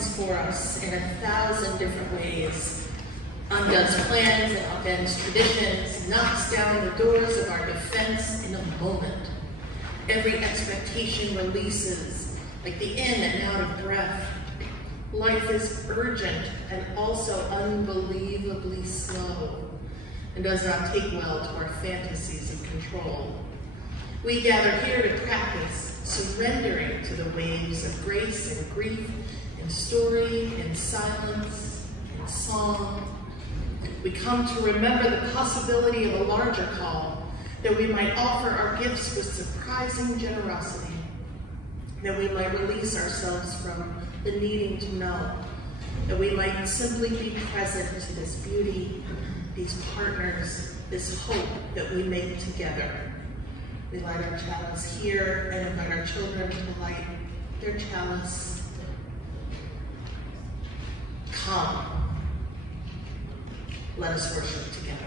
comes for us in 1,000 different ways, undoes plans and upends traditions, knocks down the doors of our defense in a moment. Every expectation releases, like the in and out of breath. Life is urgent and also unbelievably slow, and does not take well to our fantasies of control. We gather here to practice surrendering to the waves of grace and grief, in story, in silence, in song. We come to remember the possibility of a larger call, that we might offer our gifts with surprising generosity, that we might release ourselves from the needing to know, that we might simply be present to this beauty, these partners, this hope that we make together. We light our chalice here and invite our children to light their chalice. Come, let us worship together.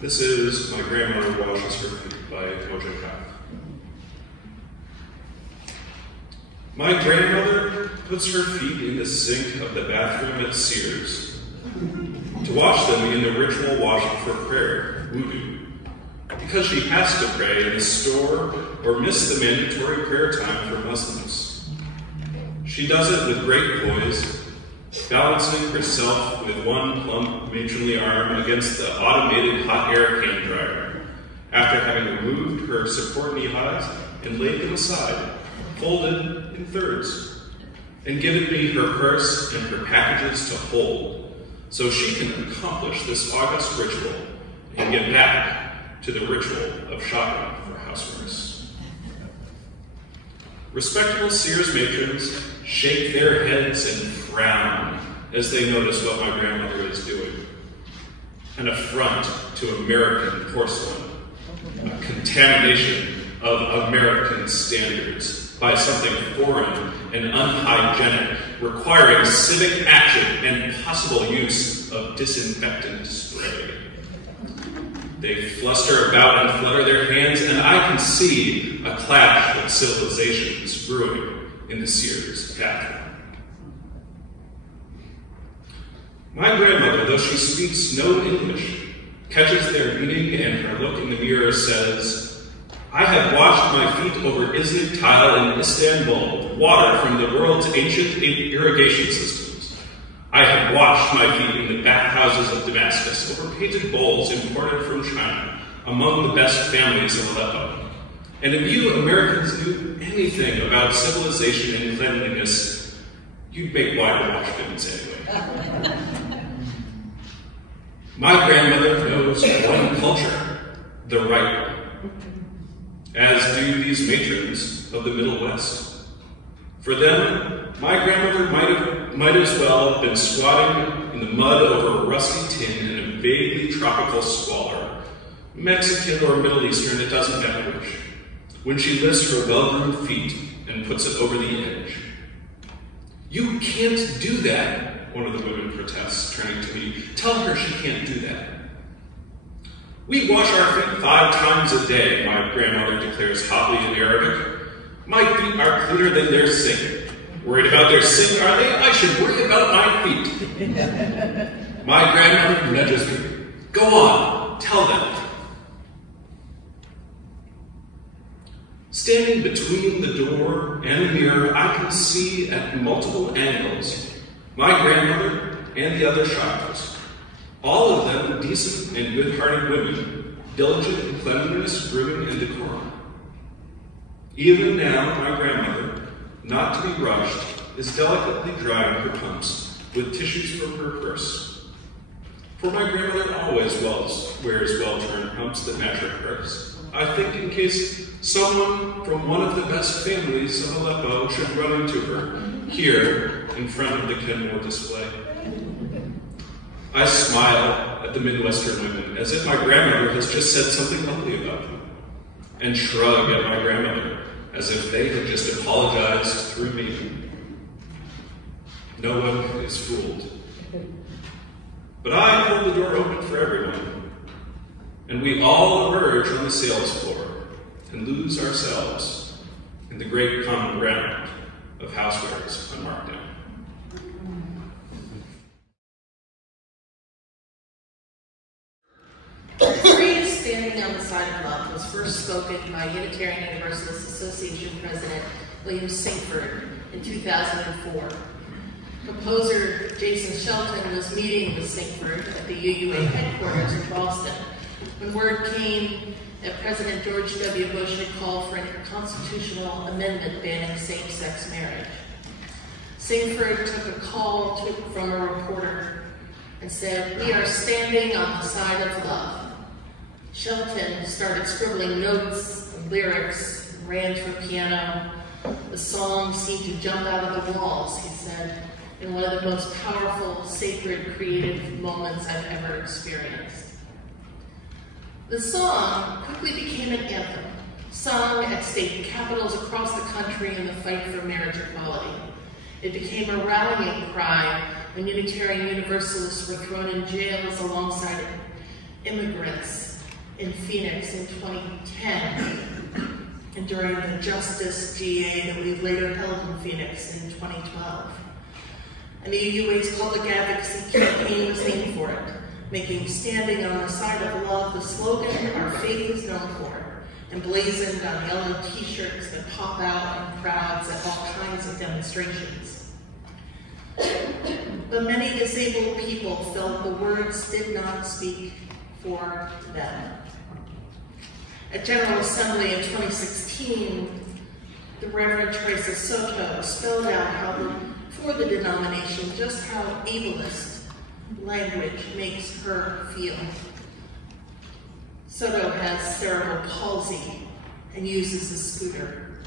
This is My Grandmother Washes Her Feet by Mojo Kyle. My grandmother puts her feet in the sink of the bathroom at Sears to wash them in the ritual washing for prayer, wudu, because she has to pray in the store or miss the mandatory prayer time for Muslims. She does it with great poise, balancing herself with one plump matronly arm against the automated hot air hand dryer, after having removed her support knee highs and laid them aside, folded in thirds, and given me her purse and her packages to hold, so she can accomplish this august ritual and get back to the ritual of shopping for housewares. Respectable Sears matrons shake their heads and frown as they notice what my grandmother is doing. An affront to American porcelain, a contamination of American standards by something foreign and unhygienic, requiring civic action and possible use of disinfectant spray. They fluster about and flutter their hands, and I can see a clash of civilizations brewing in the Sears bathroom. My grandmother, though she speaks no English, catches their meaning, and her look in the mirror says, I have washed my feet over Iznik tile in Istanbul, water from the world's ancient irrigation systems. I have washed my feet in the bathhouses of Damascus over painted bowls imported from China, among the best families of Aleppo. And if you Americans knew anything about civilization and cleanliness, you'd make wider wash bins anyway. My grandmother knows one culture, the right one, as do these matrons of the Middle West. For them, my grandmother might as well have been squatting in the mud over a rusty tin in a vaguely tropical squalor, Mexican or Middle Eastern, it doesn't matter which, when she lifts her well-groomed feet and puts it over the edge. You can't do that, one of the women protests, turning to me. Tell her she can't do that. We wash our feet 5 times a day, my grandmother declares hotly in Arabic. My feet are cleaner than their sink. Worried about their sink, are they? I should worry about my feet. My grandmother nudges me. Go on, tell them. Standing between the door and the mirror, I can see at multiple angles my grandmother and the other shoppers, all of them decent and good-hearted women, diligent in cleanliness, grooming, and decorum. Even now, my grandmother, not to be rushed, is delicately drying her pumps with tissues from her purse. For my grandmother always wears well-turned pumps that match her purse. I think in case someone from one of the best families of Aleppo should run into her here in front of the Kenmore display. I smile at the Midwestern women as if my grandmother has just said something ugly about them, and shrug at my grandmother as if they had just apologized through me. No one is fooled. But I hold the door open for everyone. and we all emerge on the sales floor and lose ourselves in the great common ground of housewares on markdown. The phrase "standing on the side of love" was first spoken by Unitarian Universalist Association President William Sinkford in 2004. Composer Jason Shelton was meeting with Sinkford at the UUA headquarters in Boston when word came that President George W. Bush had called for a constitutional amendment banning same-sex marriage. Sinkford took a call from a reporter and said, "We are standing on the side of love." Shelton started scribbling notes and lyrics and ran to a piano. The song seemed to jump out of the walls, he said, in one of the most powerful, sacred, creative moments I've ever experienced. The song quickly became an anthem, sung at state capitals across the country in the fight for marriage equality. It became a rallying cry when Unitarian Universalists were thrown in jails alongside immigrants in Phoenix in 2010, and during the Justice GA that we later held in Phoenix in 2012. And the UUA's public advocacy campaign was named for it, making "Standing on the Side of Love" the slogan our faith is known for, emblazoned on yellow t-shirts that pop out in crowds at all kinds of demonstrations. But many disabled people felt the words did not speak for them. At General Assembly in 2016, the Reverend Teresa Soto spelled out for the denomination just how ableist language makes her feel. Soto has cerebral palsy and uses a scooter.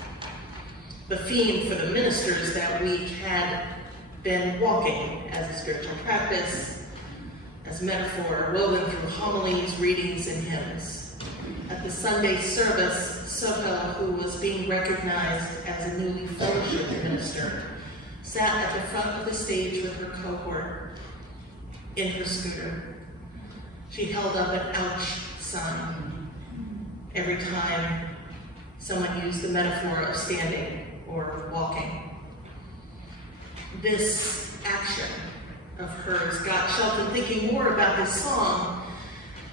The theme for the ministers that week had been walking as a spiritual practice, as metaphor woven through homilies, readings, and hymns. At the Sunday service, Soto, who was being recognized as a newly fellowship minister, sat at the front of the stage with her cohort in her scooter. She held up an ouch sign every time someone used the metaphor of standing or walking. This action of hers got Shelton thinking more about his song,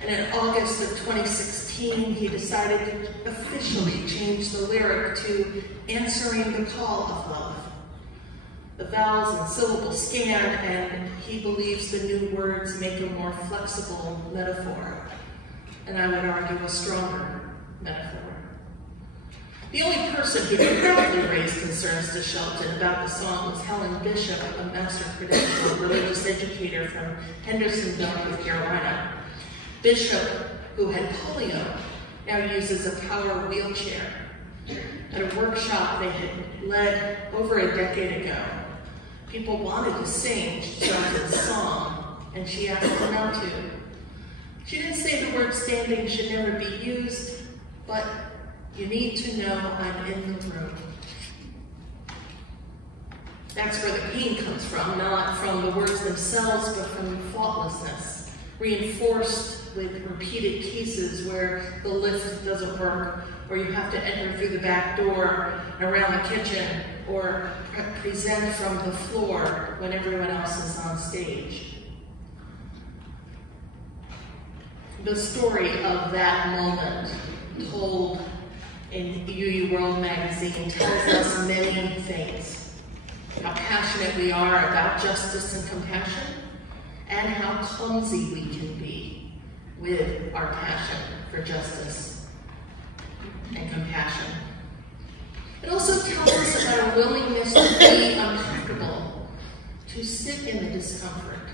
and in August of 2016, he decided to officially change the lyric to "Answering the Call of Love." The vowels and syllables scanned, and he believes the new words make a more flexible metaphor, and I would argue a stronger metaphor. The only person who directly raised concerns to Shelton about the song was Helen Bishop, a master credentialed religious educator from Hendersonville, North Carolina. Bishop, who had polio, now uses a power wheelchair. At a workshop they had led over a decade ago, people wanted to sing Shelton's song, and she asked them not to. She didn't say the word "standing" should never be used, but "you need to know I'm in the room." That's where the pain comes from, not from the words themselves, but from thoughtlessness, reinforced with repeated cases where the lift doesn't work, or you have to enter through the back door and around the kitchen, or present from the floor when everyone else is on stage. The story of that moment, told in UU World magazine, tells us many things. How passionate we are about justice and compassion, and how clumsy we can be with our passion for justice and compassion. It also tells us about a willingness to be uncomfortable, to sit in the discomfort,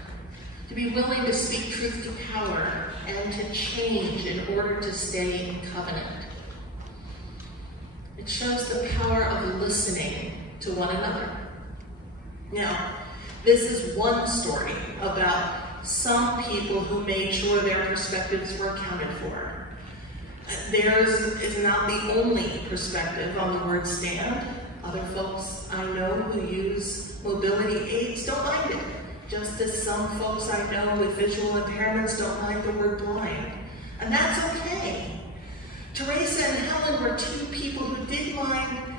to be willing to speak truth to power, and to change in order to stay in covenant. It shows the power of listening to one another. Now, this is one story about some people who made sure their perspectives were accounted for. Theirs is not the only perspective on the word "stand." Other folks I know who use mobility aids don't mind it, just as some folks I know with visual impairments don't mind the word "blind." And that's okay. Teresa and Helen were two people who did mine,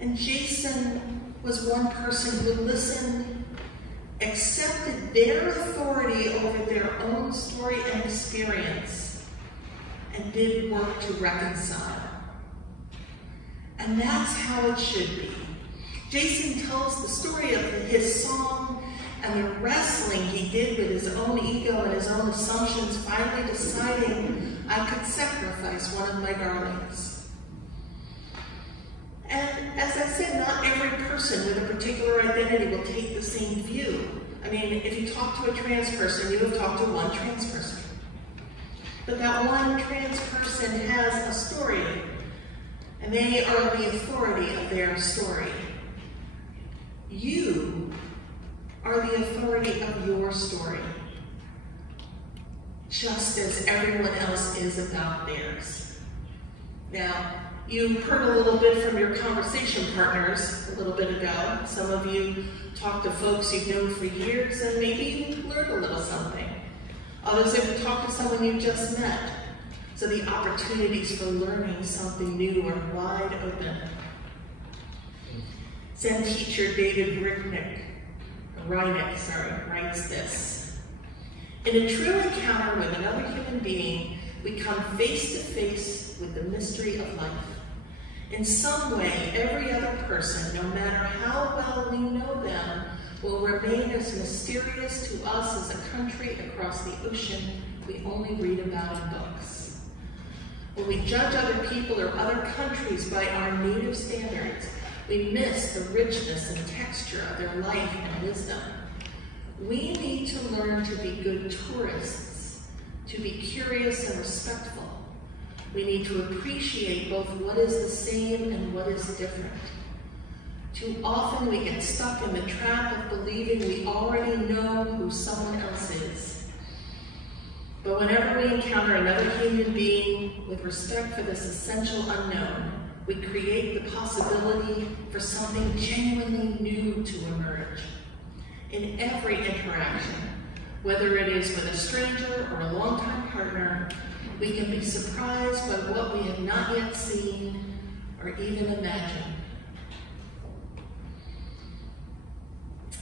and Jason was one person who listened, accepted their authority over their own story and experience, and did work to reconcile. And that's how it should be. Jason tells the story of his song and the wrestling he did with his own ego and his own assumptions, finally deciding I could sacrifice one of my darlings. And as I said, not every person with a particular identity will take the same view. I mean, if you talk to a trans person, you have talked to one trans person. But that one trans person has a story, and they are the authority of their story. You are the authority of your story, just as everyone else is about theirs. Now, you heard a little bit from your conversation partners a little bit ago. Some of you talked to folks you've known for years, and maybe you learned a little something. Others have talked to someone you just met. So the opportunities for learning something new are wide open. Zen teacher David Reineck writes this: in a true encounter with another human being, we come face to face with the mystery of life. In some way, every other person, no matter how well we know them, will remain as mysterious to us as a country across the ocean we only read about in books. When we judge other people or other countries by our native standards, we miss the richness and texture of their life and wisdom. We need to learn to be good tourists, to be curious and respectful. We need to appreciate both what is the same and what is different. Too often we get stuck in the trap of believing we already know who someone else is. But whenever we encounter another human being with respect for this essential unknown, we create the possibility for something genuinely new to emerge. In every interaction, whether it is with a stranger or a longtime partner, we can be surprised by what we have not yet seen or even imagined.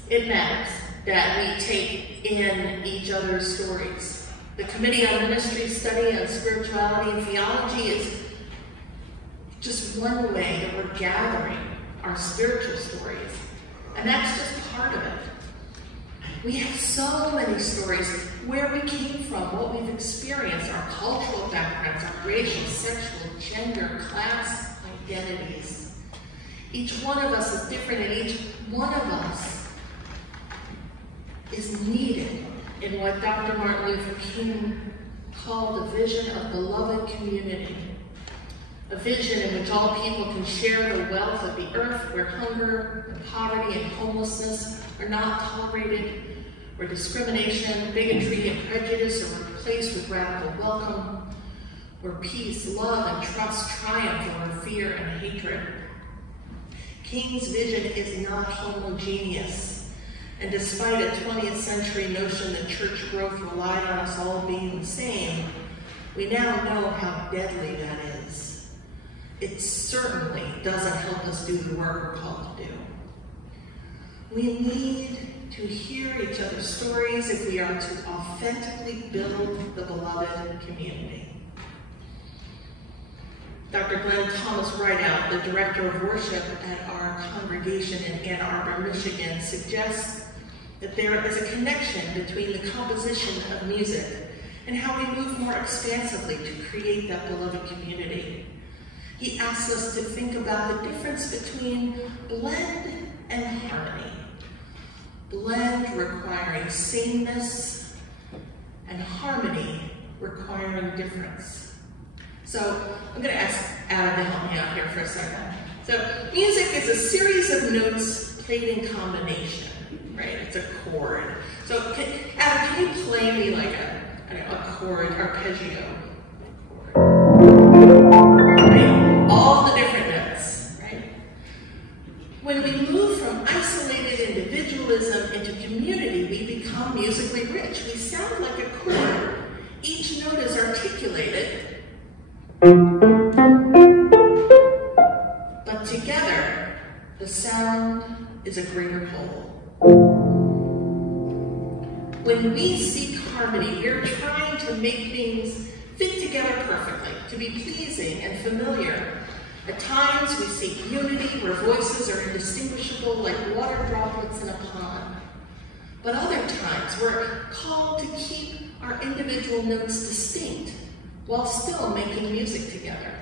It matters that we take in each other's stories. The Committee on Ministry Study on Spirituality and Theology is just one way that we're gathering our spiritual stories, and that's just part of it. We have so many stories, where we came from, what we've experienced, our cultural backgrounds, our racial, sexual, gender, class identities. Each one of us is different, and each one of us is needed in what Dr. Martin Luther King called a vision of beloved community. A vision in which all people can share the wealth of the earth, where hunger, and poverty, and homelessness are not tolerated, where discrimination, bigotry, and prejudice are replaced with radical welcome, where peace, love, and trust triumph over fear and hatred. King's vision is not homogeneous, and despite a 20th century notion that church growth relied on us all being the same, we now know how deadly that is. It certainly doesn't help us do the work we're called to do. We need to hear each other's stories if we are to authentically build the beloved community. Dr. Glenn Thomas Rideout, the director of worship at our congregation in Ann Arbor, Michigan, suggests that there is a connection between the composition of music and how we move more expansively to create that beloved community. He asks us to think about the difference between blend and harmony. Blend requiring sameness, and harmony requiring difference. So I'm going to ask Adam to help me out here for a second. So music is a series of notes played in combination, right? It's a chord. So Adam, can you play me like a chord, arpeggio? Right? All the different notes, right? When we move from isolated individualism into community, we become musically rich. We sound like a chord. Each note is articulated. greater whole. When we seek harmony, we're trying to make things fit together perfectly, to be pleasing and familiar. At times, we seek unity where voices are indistinguishable like water droplets in a pond. But other times, we're called to keep our individual notes distinct while still making music together.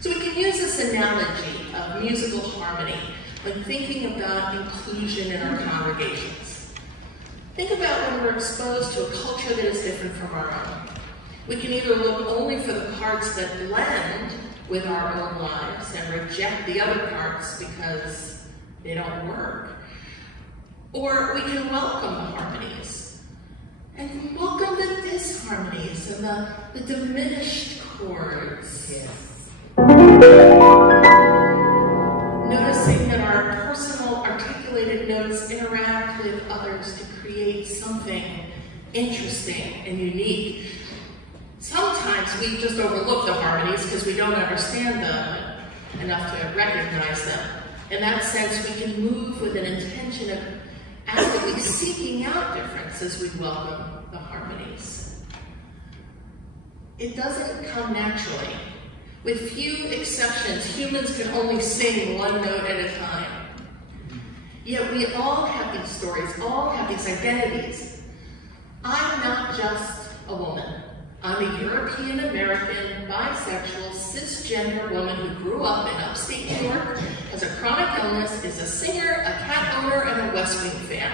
So we can use this analogy of musical harmony when thinking about inclusion in our congregations. Think about when we're exposed to a culture that is different from our own. We can either look only for the parts that blend with our own lives and reject the other parts because they don't work. Or we can welcome the harmonies and welcome the disharmonies and the diminished chords. Yes. Noticing that our personal articulated notes interact with others to create something interesting and unique. Sometimes we just overlook the harmonies because we don't understand them enough to recognize them. In that sense, we can move with an intention of actively seeking out difference as we welcome the harmonies. It doesn't come naturally. With few exceptions, humans can only sing one note at a time. Yet we all have these stories, all have these identities. I'm not just a woman. I'm a European American, bisexual, cisgender woman who grew up in upstate New York, has a chronic illness, is a singer, a cat owner, and a West Wing fan.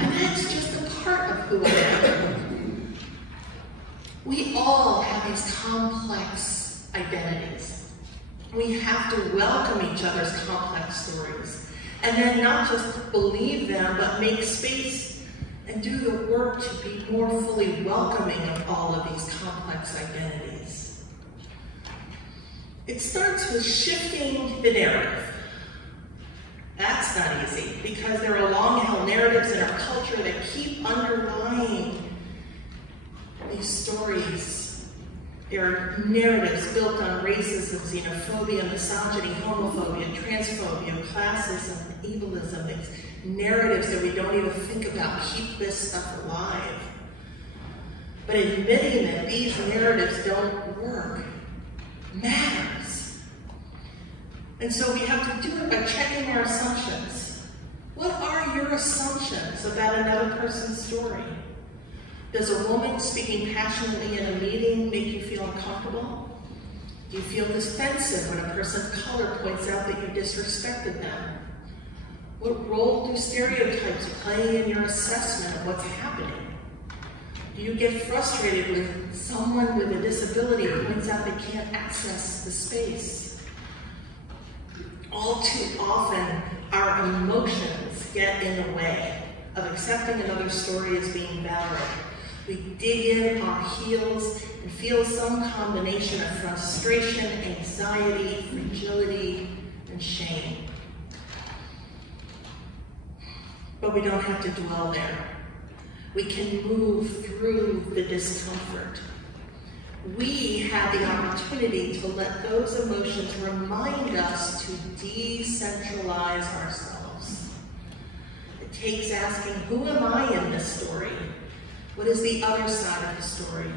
And that's just a part of who I am. We all have these complex identities. We have to welcome each other's complex stories, and then not just believe them, but make space and do the work to be more fully welcoming of all of these complex identities. It starts with shifting the narrative. That's not easy, because there are long-held narratives in our culture that keep underlying these stories. There are narratives built on racism, xenophobia, misogyny, homophobia, transphobia, classism, ableism. These narratives that we don't even think about keep this stuff alive. But admitting that these narratives don't work matters. And so we have to do it by checking our assumptions. What are your assumptions about another person's story? Does a woman speaking passionately in a meeting make you feel uncomfortable? Do you feel defensive when a person of color points out that you disrespected them? What role do stereotypes play in your assessment of what's happening? Do you get frustrated when someone with a disability points out they can't access the space? All too often, our emotions get in the way of accepting another story as being valid. We dig in our heels and feel some combination of frustration, anxiety, fragility, and shame. But we don't have to dwell there. We can move through the discomfort. We have the opportunity to let those emotions remind us to decentralize ourselves. It takes asking, who am I in this story? What is the other side of the story?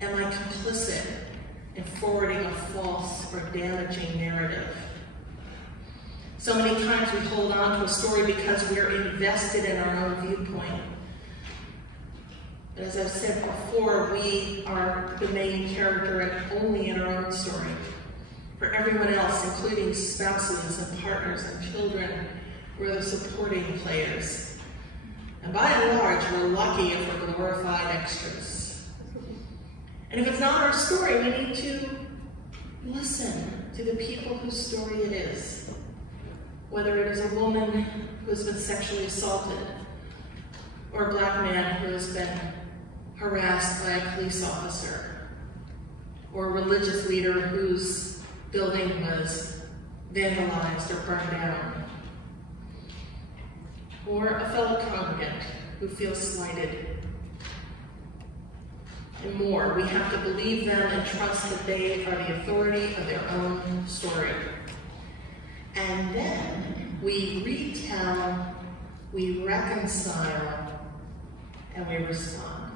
Am I complicit in forwarding a false or damaging narrative? So many times we hold on to a story because we're invested in our own viewpoint. But as I've said before, we are the main character and only in our own story. For everyone else, including spouses and partners and children, we're the supporting players. And by and large, we're lucky if we're glorified extras. And if it's not our story, we need to listen to the people whose story it is. Whether it is a woman who has been sexually assaulted, or a black man who has been harassed by a police officer, or a religious leader whose building was vandalized or burned down, or a fellow congregant who feels slighted, and more. We have to believe them and trust that they are the authority of their own story. And then We retell, we reconcile, and we respond.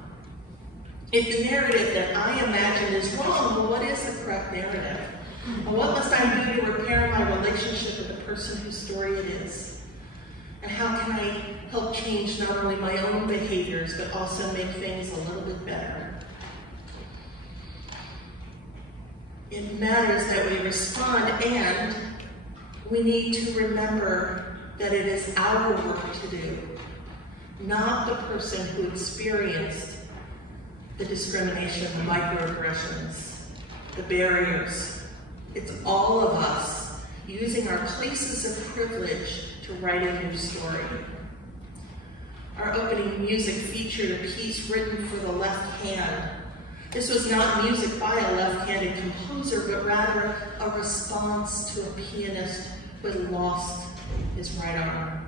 If the narrative that I imagine is wrong, well, what is the correct narrative? Well, what must I do to repair my relationship with the person whose story it is? And how can I help change not only my own behaviors, but also make things a little bit better? It matters that we respond, and we need to remember that it is our work to do, not the person who experienced the discrimination, the microaggressions, the barriers. It's all of us using our places of privilege to write a new story. Our opening music featured a piece written for the left hand. This was not music by a left-handed composer, but rather a response to a pianist who had lost his right arm.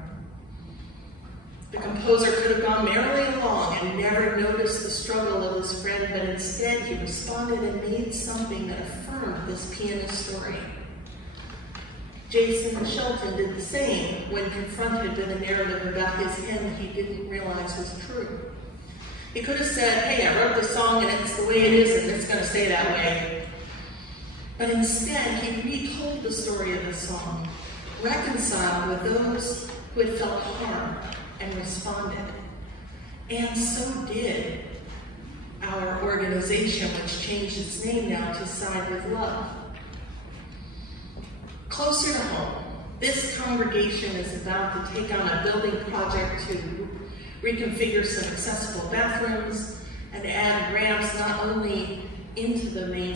The composer could have gone merrily along and never noticed the struggle of his friend, but instead he responded and made something that affirmed this pianist's story. Jason Shelton did the same when confronted with a narrative about his hymn he didn't realize was true. He could have said, hey, I wrote this song and it's the way it is and it's going to stay that way. But instead, he retold the story of the song, reconciled with those who had felt harm and responded. And so did our organization, which changed its name now to Side with Love. Closer to home, this congregation is about to take on a building project to reconfigure some accessible bathrooms and add ramps not only into the main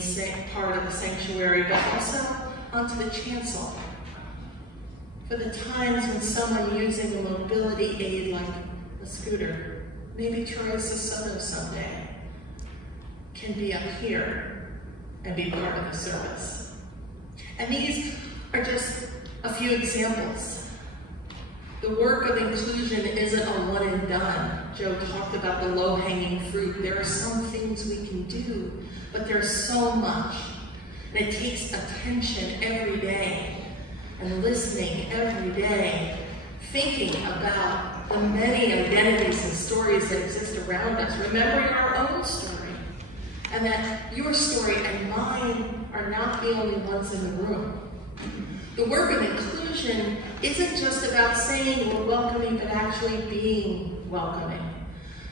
part of the sanctuary, but also onto the chancel. For the times when someone using a mobility aid like a scooter, maybe Teresa Soto someday, can be up here and be part of the service. And these are just a few examples. The work of inclusion isn't a one and done. Joe talked about the low-hanging fruit. There are some things we can do, but there's so much. And it takes attention every day, and listening every day, thinking about the many identities and stories that exist around us, remembering our own story, and that your story and mine are not the only ones in the room. The work of inclusion isn't just about saying we're welcoming, but actually being welcoming.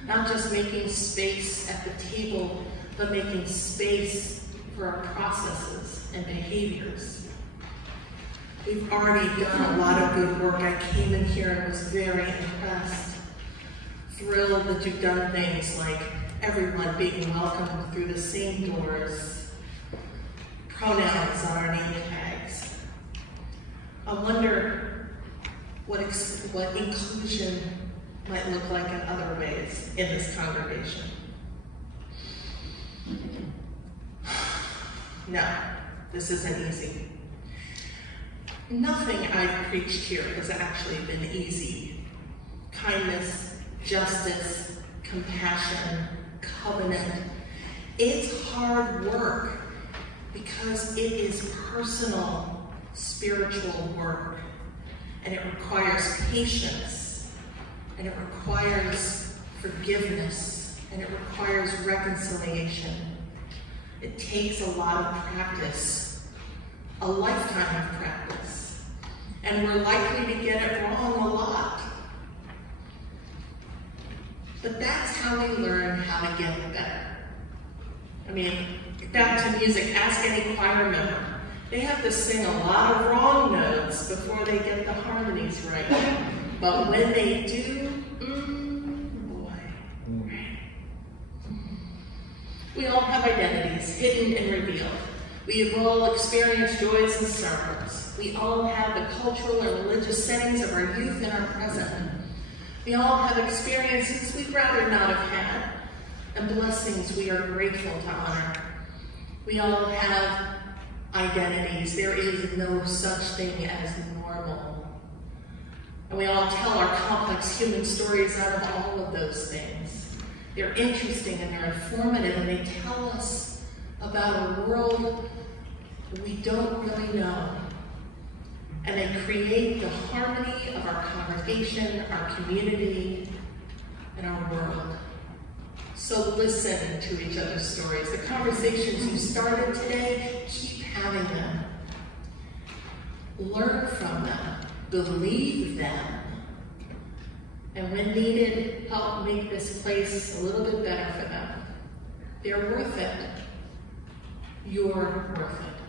Not just making space at the table, but making space for our processes and behaviors. We've already done a lot of good work. I came in here and was very impressed. Thrilled that you've done things like everyone being welcomed through the same doors, pronouns on our name tags. I wonder what inclusion might look like in other ways in this congregation. No, this isn't easy. Nothing I've preached here has actually been easy. Kindness, justice, compassion, covenant. It's hard work because it is personal, spiritual work, and it requires patience, and it requires forgiveness, and it requires reconciliation. It takes a lot of practice, a lifetime of practice, and we're likely to get it wrong a lot. But that's how we learn how to get better. I mean, back to music, ask any choir member. They have to sing a lot of wrong notes before they get the harmonies right. But when they do, boy. We all have identities, hidden and revealed. We have all experienced joys and sorrows. We all have the cultural and religious settings of our youth and our present. We all have experiences we'd rather not have had, and blessings we are grateful to honor. We all have identities. There is no such thing as normal. And we all tell our complex human stories out of all of those things. They're interesting and they're informative, and they tell us about a world we don't really know. and they create the harmony of our congregation, our community, and our world. So listen to each other's stories. The conversations you started today, keep having them. Learn from them, believe them, and when needed, help make this place a little bit better for them. They're worth it. You're worth it.